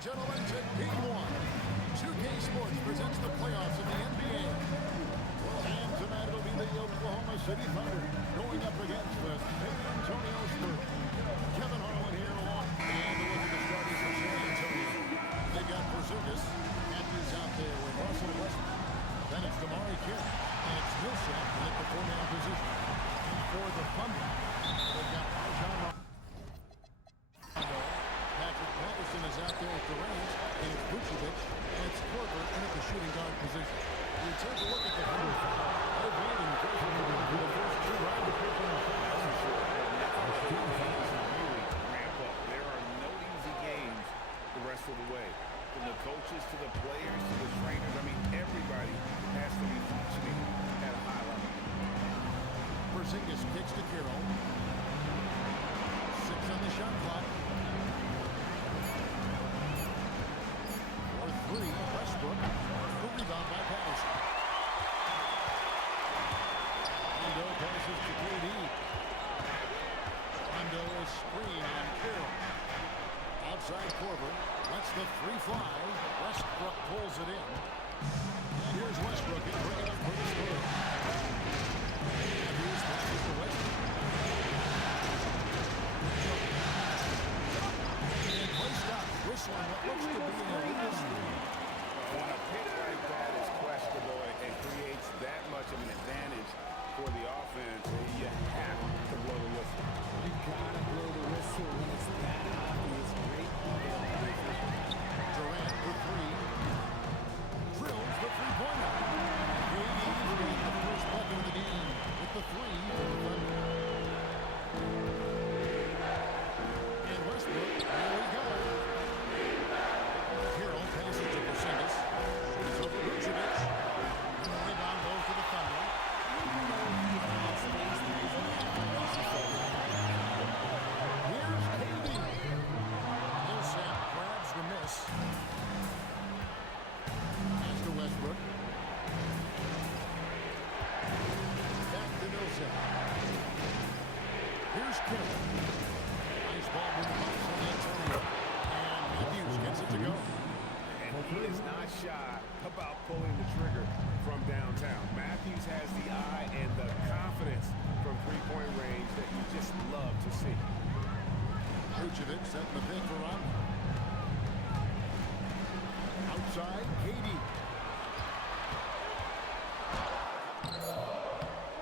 and gentlemen, to Game 1. 2K Sports presents the playoffs of the NBA. And tonight it'll be the Oklahoma City Thunder going up against the San Antonio Spurs. Kevin Harlan here along. And a look at the starters for San Antonio. They got Porzingis. Matthews out there with Russell Westbrook. Then it's Damari Carey. And it's Millsap at the 4-man position. For the Thunder, they've got Rajon Rondo. Patrick Patterson is out there at the range. And it's Vucevic. And it's Korver in at the shooting guard position. You take a look at the Thunder. They're leading for the first two rounds. Really ramp up. There are no easy games the rest of the way. From the coaches to the players to the trainers, I mean, everybody has to be functioning at a high level. Porzingis kicks to Carroll. 6 on the shot clock. For 3, Westbrook. The rebound by Patterson. Rondo passes to KD. Rondo is screen on Carroll. Outside Korver. Lets the 3 fly. Westbrook pulls it in. And here's Westbrook. He'll bring it up for the Spurs. Matthews passes to Westbrook. And play stops. Whistling what looks to be an illegal screen. When a pick like that is questionable and creates that much of an advantage for the offense, you have to blow the whistle. You gotta blow the whistle when it's that obvious. Great ball. Durant for 3. Drills the three-pointer. KD's got the first bucket of the game with the 3 for the Thunder. And Westbrook, here we go. Carroll passes to Porzingis. It's over Vucevic. And the rebound goes to the Thunder. Here's KD. Millsap grabs the miss. Pass to Westbrook. Back to Millsap. Here's Carroll. Nice ball movement by San Antonio. And Matthews gets it to go. And he is not shy about pulling the trigger from downtown. Matthews has the eye and the confidence from three-point range that you just love to see. Vucevic setting the pick for Rondo. Outside, KD.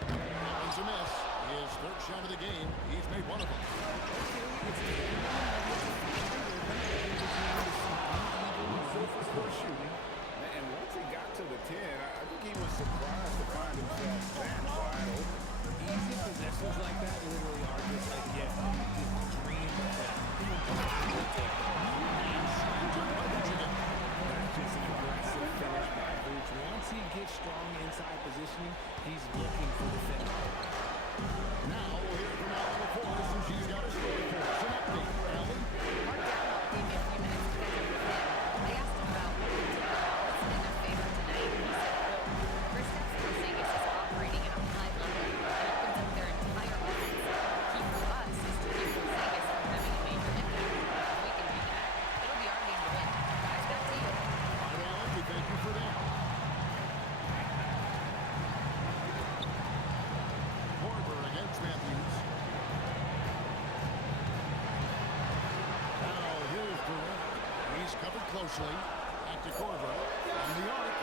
That one's a miss. His third shot of the game. He's made one of them. Shooting. And once he got to the 10, I think he was surprised to find himself that wide open. Easy possessions like that literally are just like, yeah, you just dream of that. That's just an aggressive finish by Vooch. Once he gets strong inside positioning, he's looking for the finish. Now we'll hear from Allen LaForce since she's got a story for us. An update, Allen. Mark Downall gave me a few minutes to catch up with him. I asked him about what he did what's in their favor tonight. He said, quote, Kristaps Porzingis is operating at a high level and opens up their entire offense. Key for us is to keep Porzingis from having a major impact. If we can do that, it'll be our game to win. Guys, back to you. All right, Allen, we thank you for that. Korver against Matthews. Now here's Durant. He's covered closely. Back to Korver. On the arc.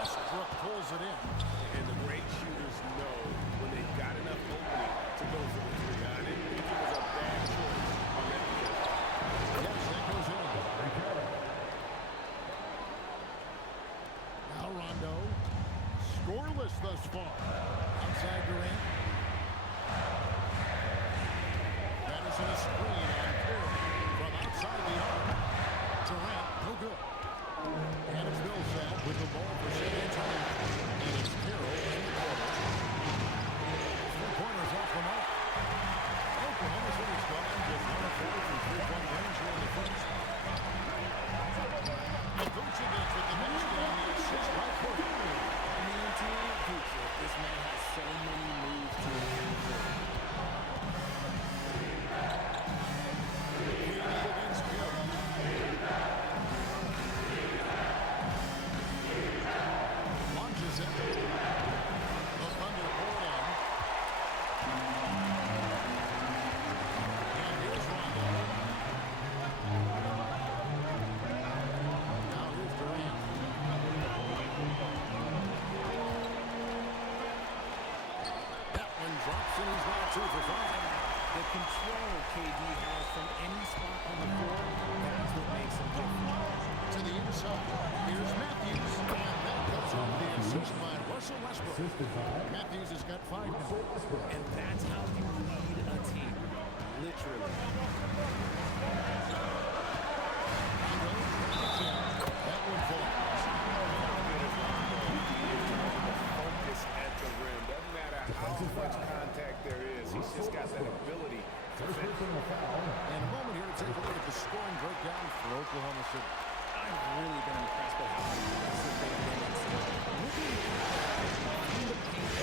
Westbrook pulls it in. And the great shooters know when they've got enough opening to go for the 3. I didn't think it was a bad choice on that possession. Yes, that goes in. Now Rondo. Scoreless thus far. Outside Durant. Patterson a screen on Carroll from outside the arc. Durant, no good. And it's Millsap with the ball for San Antonio. And it's Carroll in the corner. 3-pointers off the mark. Oklahoma City's gone just 1 of 4 from 3-point range here in the first. Vucevic with the basket on the assist by Korver. This man has so many moves to his 2 for 5. The control KD has from any spot on the floor, that's what makes him different. To the inside. Here's Matthews. And that goes on the assist by Russell Westbrook. Matthews has got 5 now. And that's how you lead a team. Literally. That one falls. Focus at the rim. Doesn't matter how much contact there is. He's just got that ability to finish. And a moment here to take a look at the scoring breakdown for Oklahoma City. I've really been impressed with how aggressive they've been in scoring. Looking in the paint,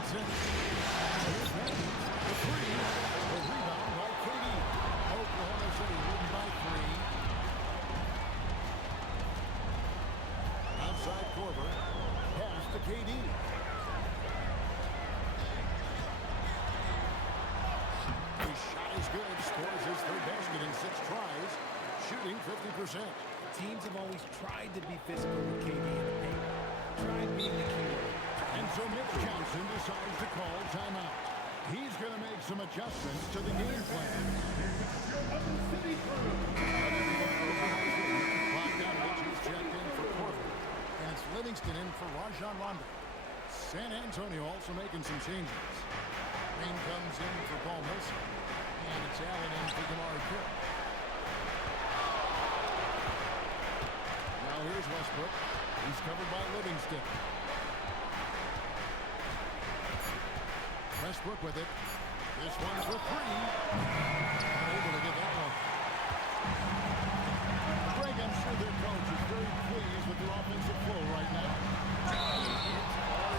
It's in. Here's Matthews. The three. The rebound by KD. Oklahoma City leading by 3. Outside Korver. Pass to KD. His shot is good. Scores his third basket in 6 tries. Shooting 50%. teams have always tried to be physical with KD in the paint. Tried being the key. And so Mitch Johnson decides to call timeout. He's going to make some adjustments to the game plan. Bogdanovich is checked in for Korver. And it's Livingston in for Rajon Rondo. San Antonio also making some changes. Green comes in for Paul Millsap. And it's Allen in for DeMar Carroll. Now here's Westbrook. He's covered by Livingston. Westbrook with it. This one's for 3. Able to get that one. Greg, I'm sure their coach is very pleased with their offensive flow right now.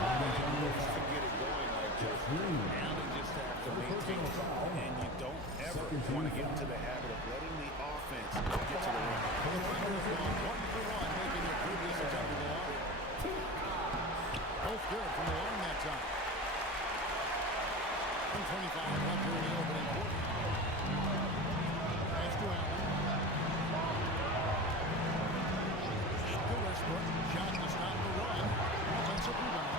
To get it going like this, now they just have to maintain it. And you don't ever want to get into the habit of letting the offense get to the rim. Both gone 1 for 1, making their previous attempt at the line. Both good from the line that time. 125 left here in the opening quarter. Pass to Allen. To Westbrook. Shot to stop the run. Offensive rebound.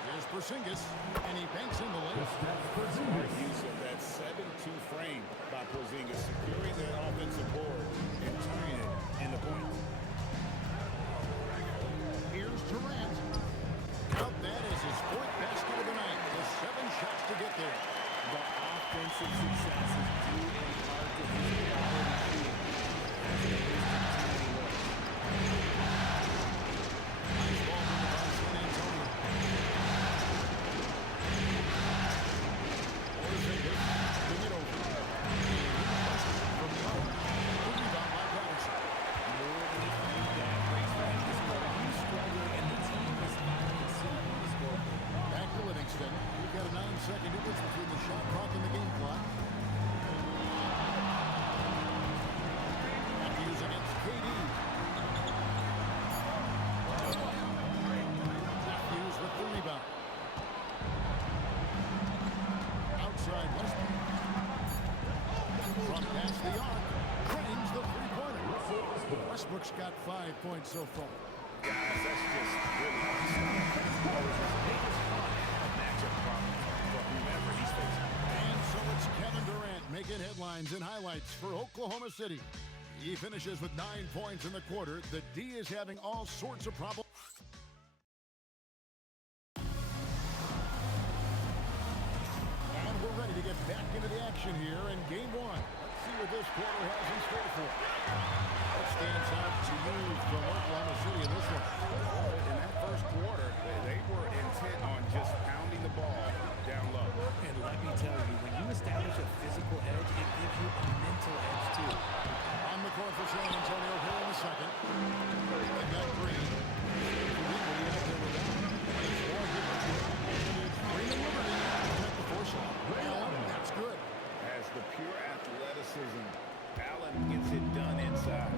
There's Porzingis, and he banks in the lane. Smart use of that 7-2 frame by Porzingis, securing that offensive board and turning it into points. Here's Durant. Count that as his 4th basket of the night. Just 7 shots to get there. The offensive success is due in part to his quality shooting. That's an amazing team work. Nice ball from the San Antonio. Porzingis, bring it over. From the arc. The rebound by Patterson. More than a few bad breaks for him this quarter. He's struggling, and the team is finally seeing the scoreboard. Back to Livingston. We've got a 9-second difference between the shot clock and the game clock. Matthews against KD. Matthews with the rebound. Outside Westbrook. From past the arc. Cranes the three-pointer. Westbrook's got 5 points so far. Guys, that's just really always his biggest matchup problem for whomever he's facing. And so it's Kevin Durant making headlines and highlights for Oklahoma City. He finishes with 9 points in the quarter. The D is having all sorts of problems. And we're ready to get back into the action here in game 1. Let's see what this quarter has in store for us. What stands out to you from Oklahoma City in this one? In that first quarter, they were intent on just pounding the ball down low. And let me tell you, when you establish a physical edge, it gives you a mental edge too. On the court for San Antonio here in the second. They've got Green. Liberty out there with them. It's more different. It's Green and Liberty. At the foreshot. Allen, that's good. Has the pure athleticism. Allen gets it done inside.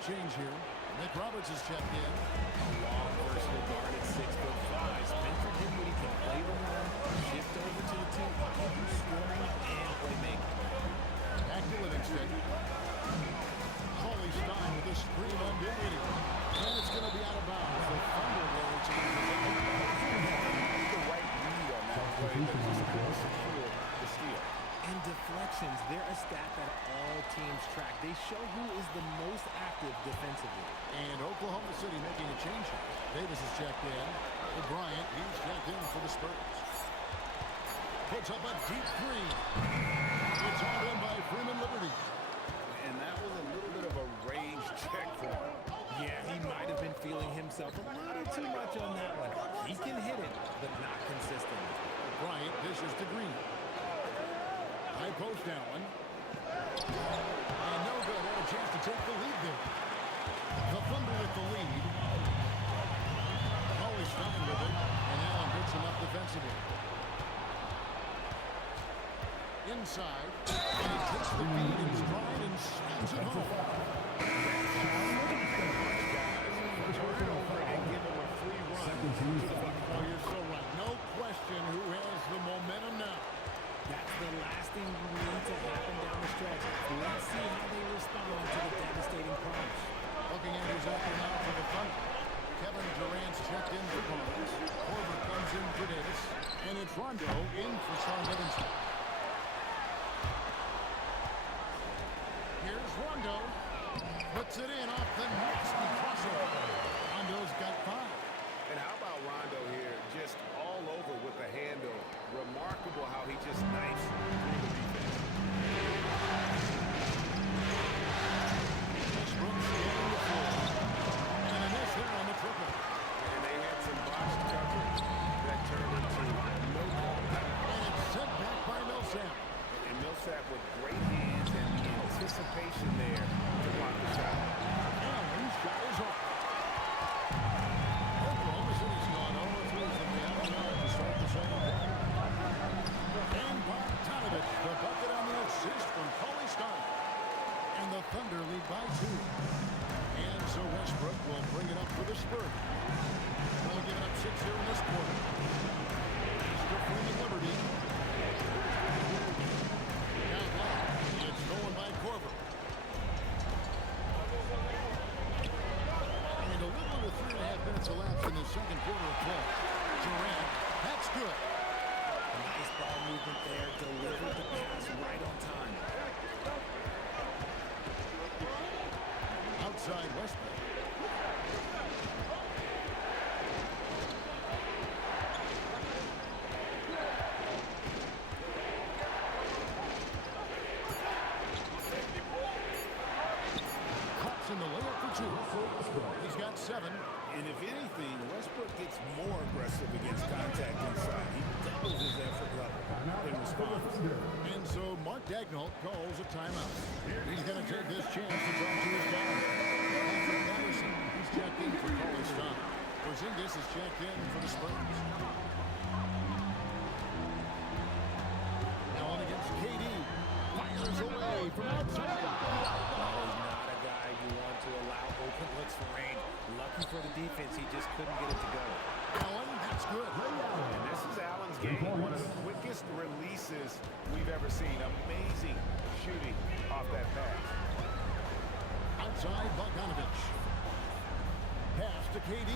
change here. Nick Roberts has checked in. A long, versatile guard at 6'5". Spencer did what he can: play the run, shift over to the team pocket, scoring and playmaking. Back to Livingston. Cauley Stein with a screen on Dinwiddie. And it's going to be out of bounds. The Thunder will retain The right read on that play that just couldn't secure the steal. And deflections, they're a stat that all teams track. They show who is the most active defensively. And Oklahoma City making a change here. Davis is checked in. Bryant, he's checked in for the Spurs. Puts up a deep three. It's all in by Freeman Liberty. And that was a little bit of a rage check for him. Yeah, he might have been feeling himself a little too much on that one. He can hit it, but not consistently. Bryant dishes to Green. High post down one. And no good. Had a chance to take the lead there. The Thunder with the lead. Always Stein with it. And Allen picks him up defensively. Inside. And he takes the feed in stride and slams it home. Turn it over and give him a free run to the bucket. Oh, you're so right. No question who has the momentum now. That's the last thing you need to happen down the stretch. Let's see how they respond to the devastating punch. Looking at his after now for the Thunder. Kevin Durant's checked in for Barnes. Korver comes in for Davis. And it's Rondo in for Sean Livingston. Here's Rondo. Puts it in off the nasty crossover. Rondo's got 5. And how about Rondo here, just all over with the handle. Remarkable how he just knifes through the defense. Westbrook's getting the floor. And a miss here on the triple. And they had some botched coverage that turned into no call. And it's sent back by Millsap. And Millsap with great hands and the anticipation there to block the shot. Allen's shot is off. Oklahoma City's gone 0-3 from the outside to start the second quarter. And Bogdanovich, the bucket on the assist from Cauley Stein. And the Thunder lead by 2. And so Westbrook will bring it up for the Spurs. Only giving up 6 here in this quarter. Still Freeman Liberty. Down low. It's stolen by Korver. And a little under 3.5 minutes elapsed in the second quarter of play. Durant, that's good. Nice ball movement there. Delivered the pass right on time. Outside Westbrook. In the layup for 2. He's got 7. And if anything, Westbrook gets more aggressive against contact inside. He doubles his effort level in response. And so Mark Daigneault calls a timeout. He's going to take this chance to talk to his guy. Patrick Patterson, he's checked in for Cauley Stein. Porzingis is checked in for the Spurs. Allen against KD. Fires away from outside. To allow open looks for Rain. Lucky for the defense, he just couldn't get it to go. Allen, that's good. And this is Allen's game. One of the quickest releases we've ever seen. Amazing shooting off that pass. Outside Bogdanovich. Pass to KD.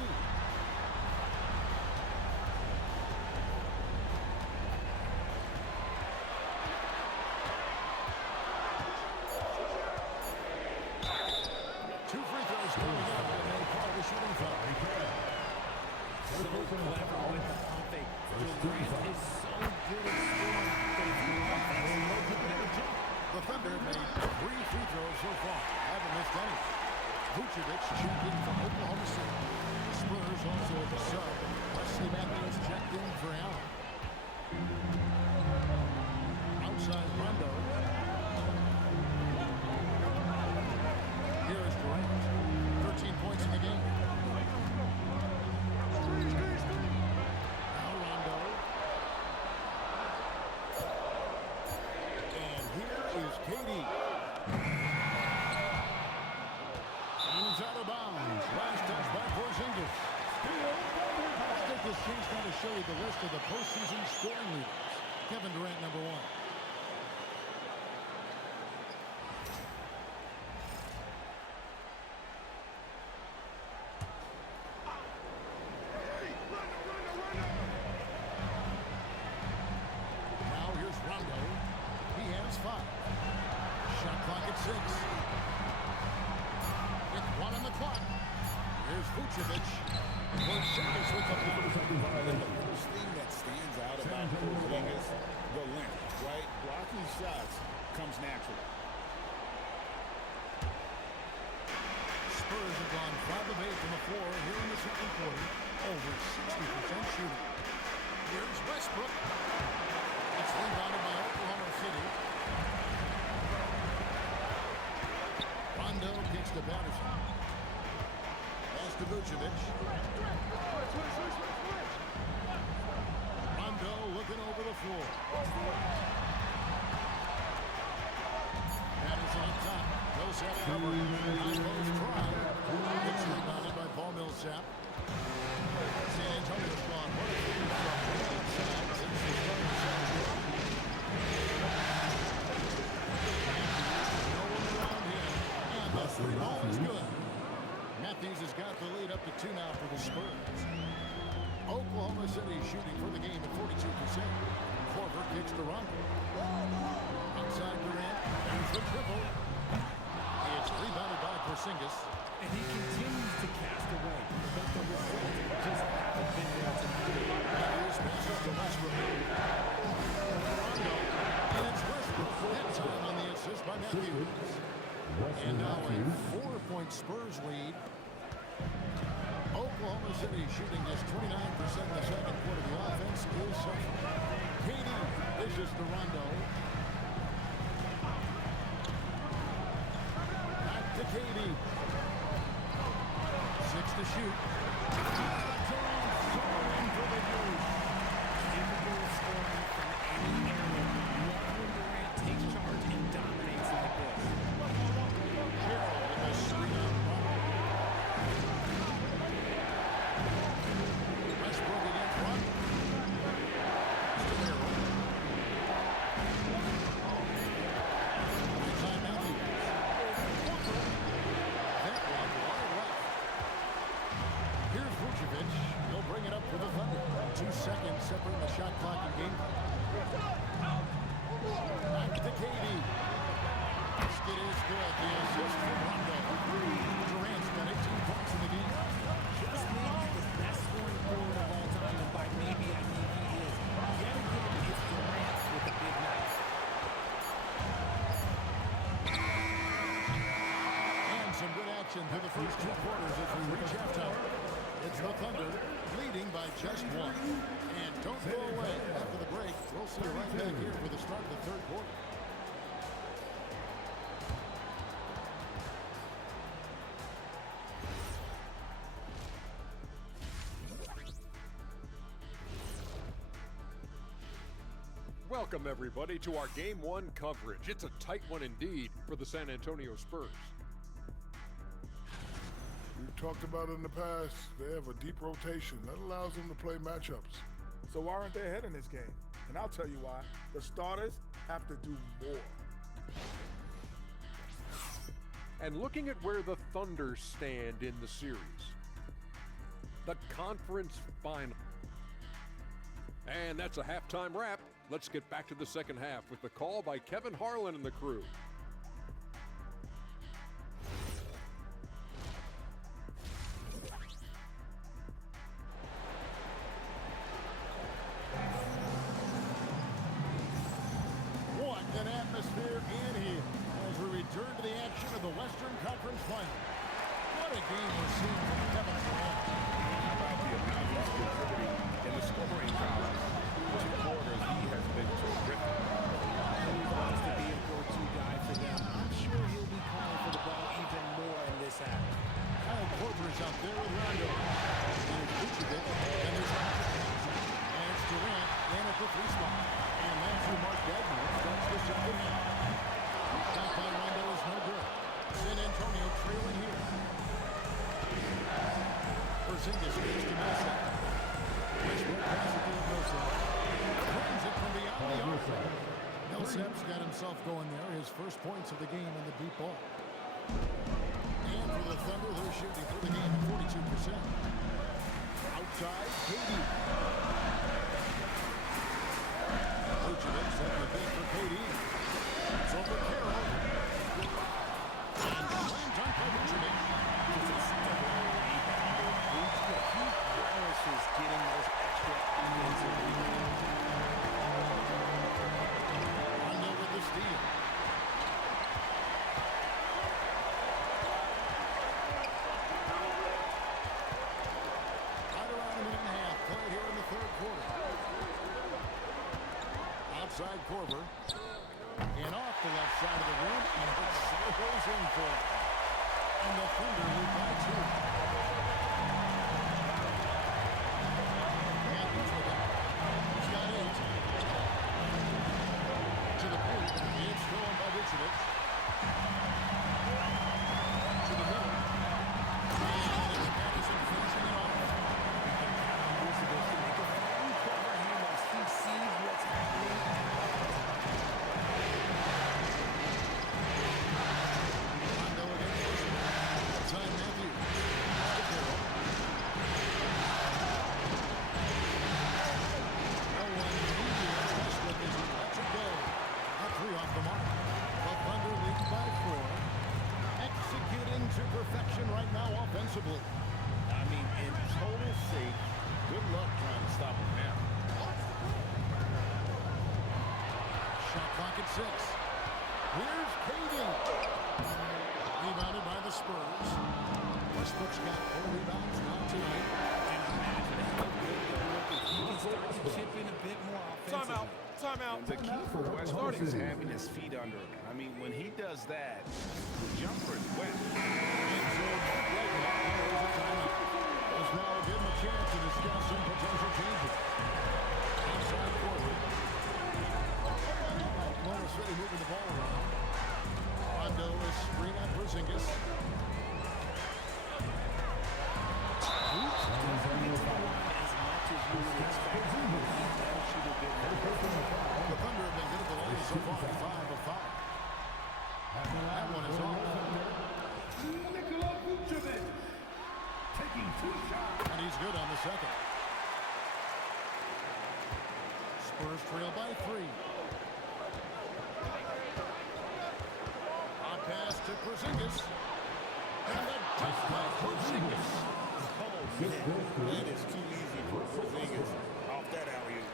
So clever with the pump fake. Durant is so good at scoring, but if you the Thunder made 3 free throws so far. Haven't missed any. Vucevic checked in for Oklahoma City. The Spurs also at the sub. Wesley Matthews checked in for Allen. Outside Rondo. Here is Durant. 13 points in the game. Now Rondo. And here is KD. And of the postseason scoring leaders. Kevin Durant, number 1. Now here's Rondo. He has 5. Shot clock at 6. With 1 on the clock. Here's Vucevic. Porzingis with the first thing that stands out about Porzingis, the length, right? Blocking shots comes natural. Spurs have gone 5 of 8 from the floor here in the second quarter. Over 60% shooting. Here's Westbrook. It's rebounded by Oklahoma City. Rondo kicks to Patterson. Pass to Vucevic. Rondo looking over the floor. Patterson up top. Millsap covered. High-post try. It's rebounded by Paul Millsap. San Antonio's gone 1 of 3 from 8 sides since the start of the second quarter. No one around him. And the 3-ball is good. Matthews has got the lead up to 2 now for the Spurs. Oklahoma City shooting for the game at 42%. Korver kicks to Rondo. Outside Durant. There's the triple. It's rebounded by Porzingis. And he continues to cast away. But the results just haven't been there tonight. Matthews passes to Westbrook. Rondo. And it's Westbrook. That time on the assist by Matthews. And now a 4-point Spurs lead. Oklahoma City shooting just 29% in the second quarter. The offense is suffering. Katie dishes to Rondo. Back to Katie. 6 to shoot. Soaring for the Deuce. Capable of scoring from any area. Love when Durant takes charge and dominates like this. Carroll with a screen on Rondo. Westbrook against Rondo. To Carroll. Inside Matthews. That one wide left. Here's Vucevic. He'll bring it up for the Thunder. 2 seconds separating the shot clock and game clock. Back to Katie. Basket is good. The assist from Rondo. Durant's got 18 points in the game. Just maybe the best scoring forward of all time, and by maybe I think he is. Yet again, it's Durant with a big night. And some good action through the first 2 quarters as we reach halftime. It's the Thunder leading by just 1. And don't go away after the break. We'll see you right back here for the start of the third quarter. Welcome, everybody, to our Game 1 coverage. It's a tight one indeed for the San Antonio Spurs. We've talked about it in the past. They have a deep rotation that allows them to play matchups. So why aren't they ahead in this game? And I'll tell you why. The starters have to do more. And looking at where the Thunder stand in the series, the conference final. And that's a halftime wrap. Let's get back to the second half with the call by Kevin Harlan and the crew. What an atmosphere in here as we return to the action of the Western Conference Final. What a game we're seeing from Kevin Durant. About the amount he's contributing in the scoring column. 2 quarters, he has been terrific. He wants to be a go-to guy for them. I'm sure he'll be calling for the ball even more in this half. Kyle Korver's out there with Rondo. And it's Vucevic. And there's and it's Durant in at the 3 spot. And that's who Mark Gagnon starts the second half. Shot by Rondo is no good. San Antonio trailing here. Porzingis gets to Millsap. Westbrook passes to Millsap. the arc. Millsap's got himself going there. His first points of the game in the deep ball. And for the Thunder, they're shooting for the game at 42%. Outside, KD. Vucevic setting the big for KD. It's over Carroll. And slam dunk by Vucevic. He relishes getting those extra offensive rebounds. Rondo with the steal. Right around a minute and a half played here in the third quarter. Outside Korver. And off the left side of the rim, and it sails in for it. And the Thunder lead by 2. Matthews with it. He's got 8. To the paint. It's stolen by Vucevic. To the middle. And it's Patterson finishing it off. Vucevic to make a phone cover handles. He sees what's happening. Rondo against Time Matthews. To Carroll. No one immediately Westbrook as he lets it go. A 3 off the mark. The Thunder lead by 4. Executing to perfection right now offensively. I mean, in total shape, good luck trying to stop him now. Shot clock at 6. Here's KD. Rebounded by the Spurs. Westbrook's got 4 rebounds now tonight. And imagine how good the look if he can start to chip in a bit more offensively. Timeout. The key for Westbrook is having his feet under him. I mean, when he does that, the jumper is wet. And so right now, there's a timeout. Let's now give him a chance to discuss some potential changes. Outside forward. Oklahoma City moving the ball around. Rondo is screen on Porzingis. As much as you would expect, he should have been there. The Thunder have been good at the line so far, 5 of 5. That one is off. And he's good on the second. Spurs trail by 3. On pass to Porzingis. And a dunk by Porzingis. Oh, man, that is too easy for Porzingis off that alley-oop.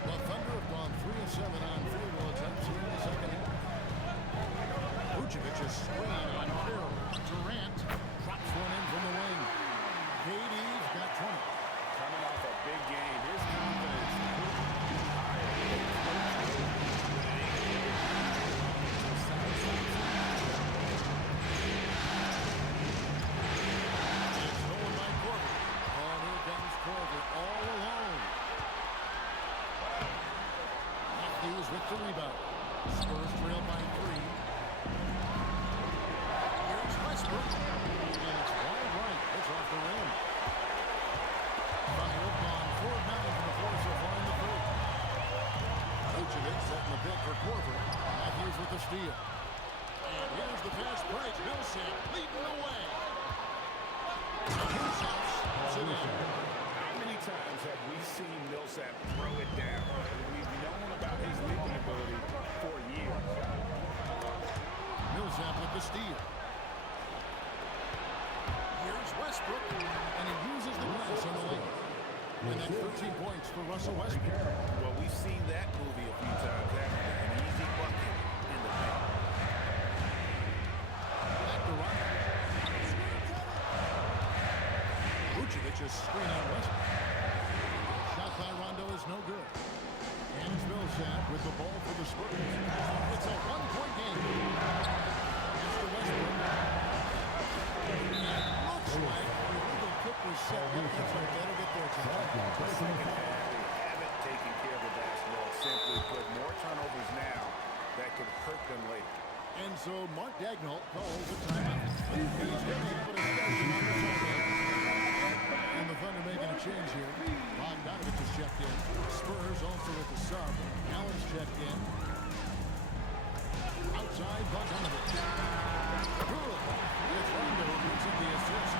The Thunder have gone 3 of 7 on field goal attempts here in the second half. Vucevic's screen on Carroll. Durant drops one in from the wing. KD's got 20. Coming off a big game, his confidence It's stolen by Korver. Oh, here comes Korver all alone. Matthews with the rebound. Spurs trail by 3. Here's Westbrook. And it's wide right. It's off the rim. Thunder have gone 4 of 9 from the floor so far in the third. Vucevic setting the pick for Korver. Matthews with the steal. And here's the fast break. Millsap leading the way. Millsap's sitting in. How many times have we seen Millsap throw it down? We've known about his leaping ability for years. Millsap with the steal. Here's Westbrook, and he uses the glass on the lane. And that's 13 points for Russell Westbrook. Well, we've seen that movie a few times, haven't we? An easy bucket in the paint. Back to Rondo. Vucevic's screen on Westbrook. Shot by Rondo is no good. And it's Millsap with the ball for the Spurs. It's a 1-point game. It's to Westbrook. And it looks like the illegal kick was set. That's right. That'll get their attention. The second half, they haven't taken care of the basketball. Simply put, more turnovers now that could hurt them later. And so Mark Daigneault calls a timeout. He's going to have a discussion on the sideline. And the Thunder making a change here. Bogdanovich has checked in. Spurs Myers also at the sub. Allen's checked in. Outside, Bogdanovich. Good. It's Rondo who gets the assist.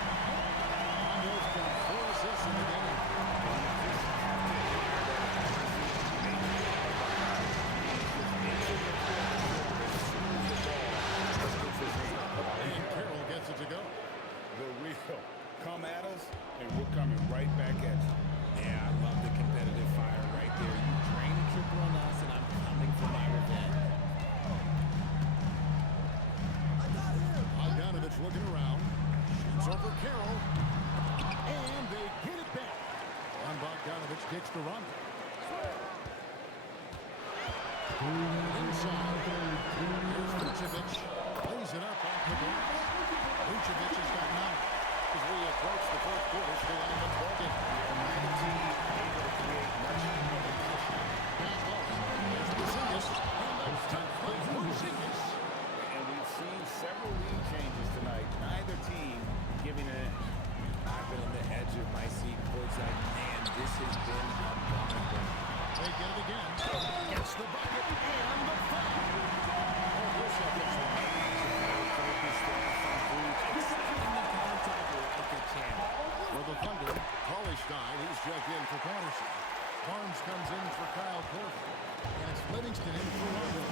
Rondo's got 4 assists in the game. And Carroll gets it to go. The real. Come at us, and we're coming right back at you. Yeah, I love the competitive fire right there. You drain a triple on us, and I'm coming for my revenge. Bogdanovich looking around. Shoots over Carroll. And they get it back. On Bogdanovich kicks to Rondo. Inside. Here's Vucevic. Lays it up off the glass. Vucevic has got 9. As we approach the fourth quarter, still on the ballgame. Neither team able to create much of a position. Pass low. There's Porzingis. And the top by Porzingis. And we've seen several lead changes tonight. Neither team giving an inch. I've been on the edge of my seat courtside. Man, this has been abominable. They get it again. Gets the bucket and the foul. Oh, Vucevic one. Focused there from Vooch, extending the contact like a champ. For the Thunder, Cauley-Stein, he's checked in for Patterson. Barnes comes in for Kyle Korver. And it's Livingston in for Rondo.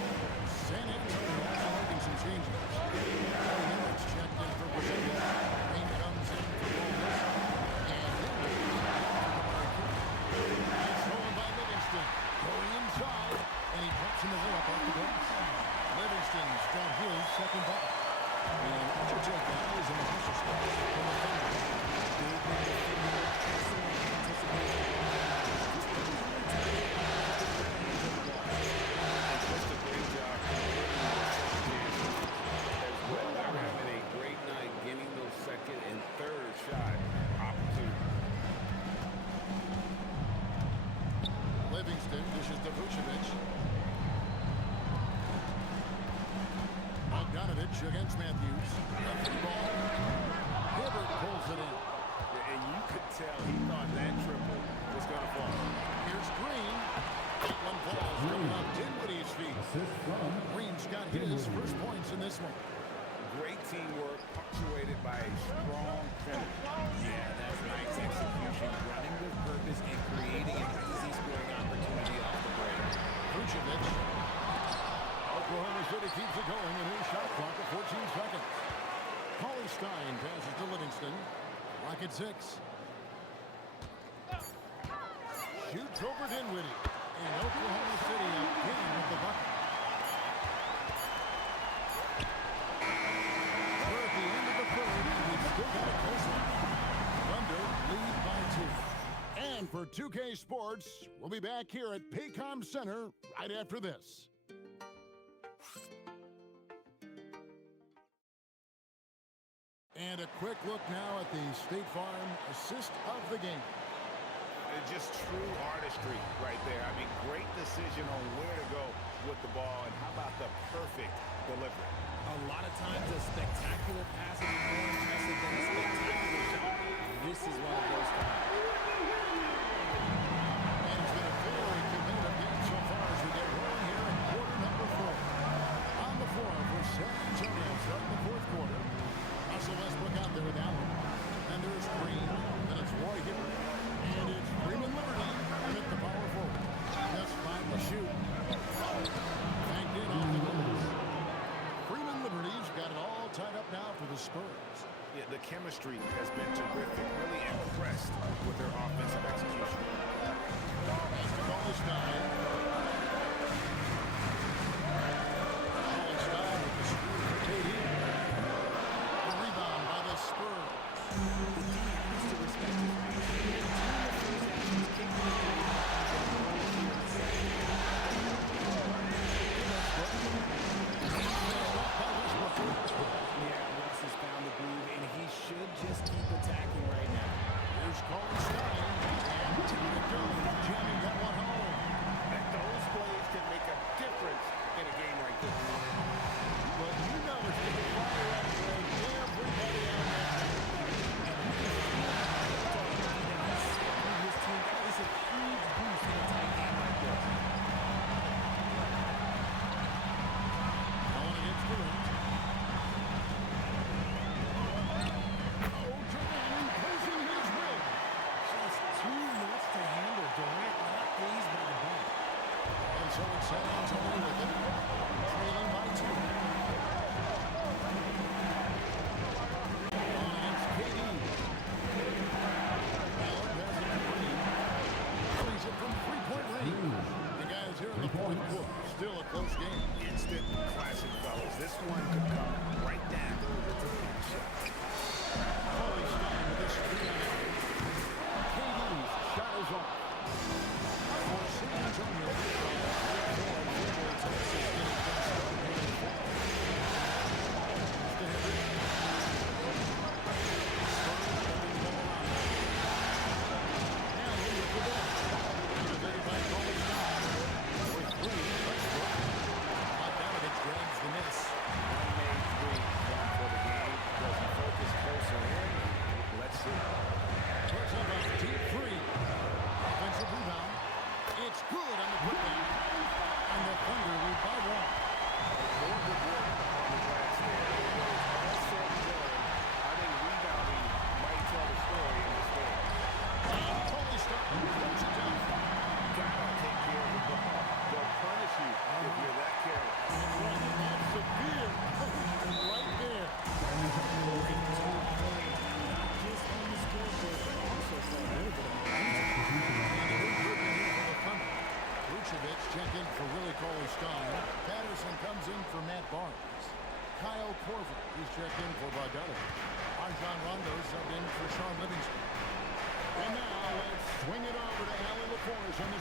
San Antonio also making some changes. Henrik's checked in for Porzingis. Payne comes in for Bolden. And Henry is in for Marquette. It's stolen by Livingston. Going inside. And he pops him away up off the glass. Livingston's got his second bucket. And what's your take, guys, in the pressure spot from the Thunder? Just a great job as well. They're having a great night getting those second and third shot opportunities. Livingston dishes to Vucevic. Bogdanovich against Matthews. A free ball. Hibbert pulls it in. And you could tell he thought that triple was going to fall. Here's Green. That one falls coming up Dinwiddie's feet. Green's got his first points in this one. Great teamwork punctuated by a strong finish. Yeah, that's nice execution, running with purpose and creating an easy scoring opportunity off the break. Vucevic. Oklahoma City keeps it going in his shot clock at 14 seconds. Cauley-Stein passes to Livingston. Rocket 6. Shoots over Dinwiddie. And Oklahoma City again with the bucket. We're at the end of the third, and we've still got a close one. Thunder lead by 2. And for 2K Sports, we'll be back here at Paycom Center right after this. And a quick look now at the State Farm assist of the game. It's just true artistry right there. I mean, great decision on where to go with the ball, and how about the perfect delivery? A lot of times a spectacular pass is more impressive than a spectacular shot. This is one of those times. And it's been a very competitive game so far as we get rolling here in quarter number 4. On the floor for San Antonio starting the fourth quarter. Russell Westbrook out there with Allen. And there's Green. Then it's Roy Hibbert. And it's Freeman Liberty with the power forward. Just 5 to shoot. Banked in off the glass. Freeman Liberty's got it all tied up now for the Spurs. Yeah, the chemistry has been terrific. Really impressed with their offensive execution. As the Cauley-Stein. Cauley-Stein with the screw for KD. The rebound by the Spurs. The D has to respect his reach. Yeah, Russ has found the groove, and he should just keep attacking right now. Here's Cauley-Stein. And to go. Jamming that one home. That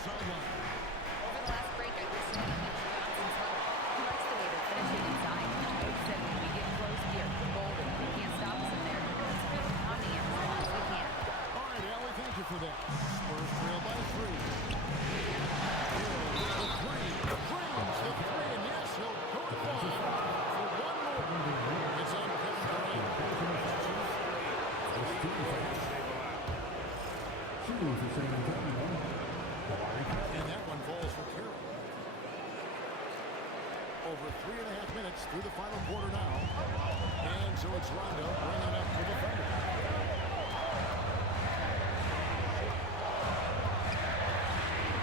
sideline. Over the last break, I listened to Mitch Johnson's huddle. He likes the way they're finishing inside. He said when we get close here, we're golden. We can't stop us in there. It's really coming in as long as we can. All right, Allie, thank you for that. Spurs trail by 3. Hill with the 3. Frames the 3, and yes, he'll go to 5 for one more. It's on Kevin Durant. And that one falls for Carroll. Over 3.5 minutes through the final quarter now. And so it's Rondo bringing it up to the Thunder.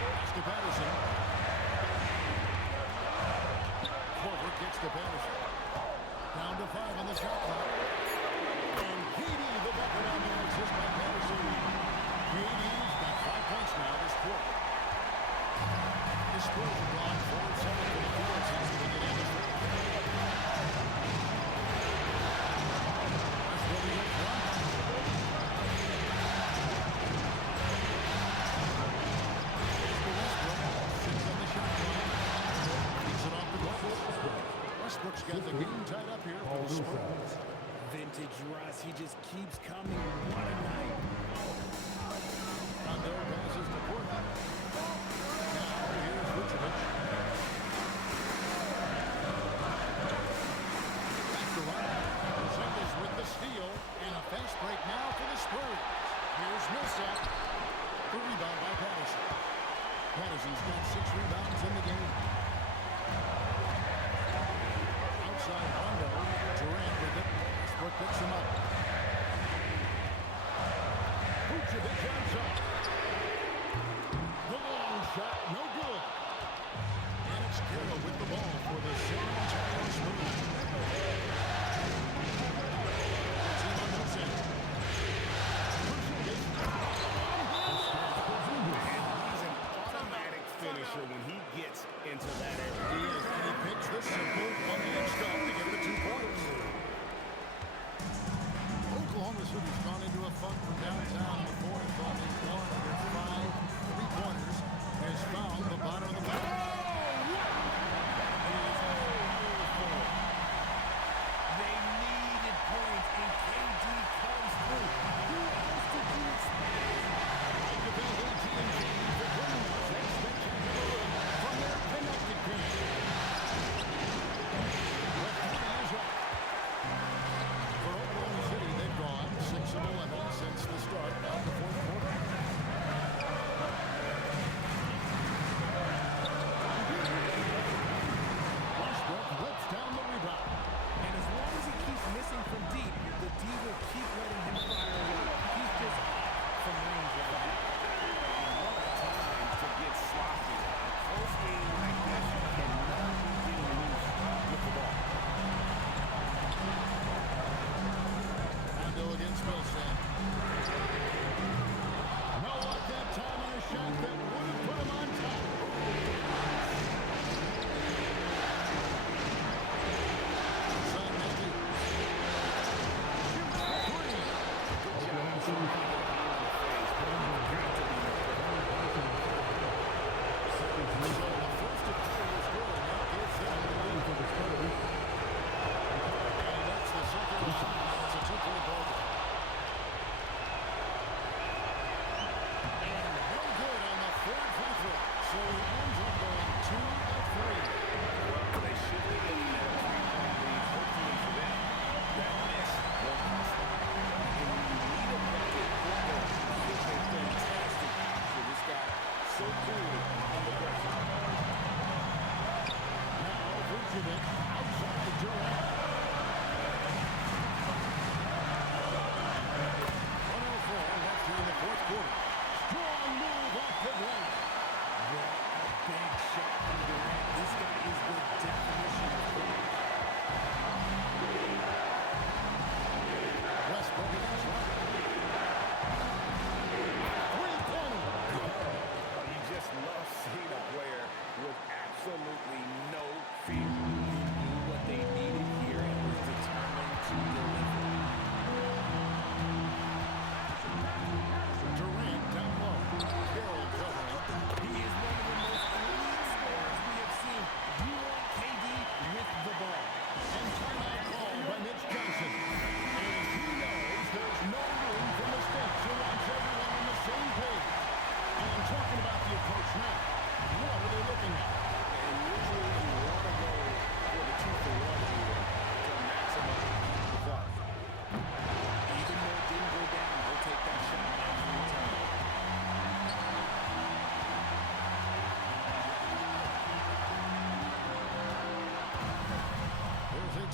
Pass to Patterson. Forward gets to Patterson. Down to 5 on the shot clock. And Katie, the bucket on the assist by Patterson. Katie's got 5 points now this quarter. The Spurs have gone 4-7 for the field since the beginning of the first. That's what we have done. Sits on the shot clock. Takes it off the glass. Westbrook's got the game tied up here for the Spurs. Vintage Russ, he just keeps coming. What a night. Rondo passes to Portland. Now here's Vucevic. Back to Rondo. Porzingis with the steal. And a fast break now for the Spurs. Here's Millsap. The rebound by Patterson. Patterson's got 6 rebounds in the game. Outside Rondo. Durant with it. Westbrook picks him up. Vucevic on top. The long shot, no good. And it's Carroll with the ball for the San Antonio Spurs. Team on no set. He's an automatic finisher when he gets into that area. He is, and he picks the simple one-hand stop to get the 2 points. Oklahoma City's gone into a funk from downtown in the fourth. Only 1 of their 5 3-pointers has found the bottom of the basket. They needed points, and KD comes through. Who else did you expect? From their connected finish. For Oklahoma City, they've gone 6 of 11 since the start.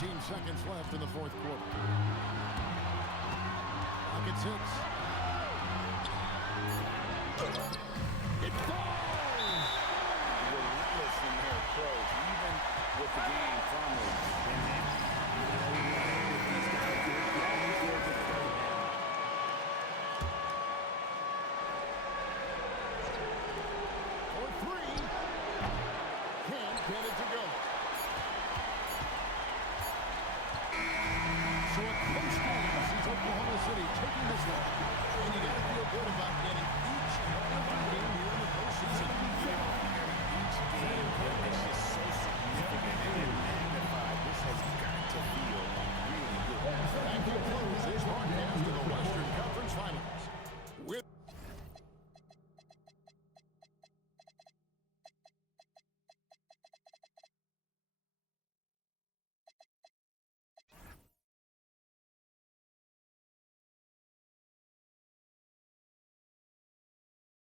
seconds left in the fourth quarter. Rockets hits. It falls! Relentless in their approach, even with the game firmly in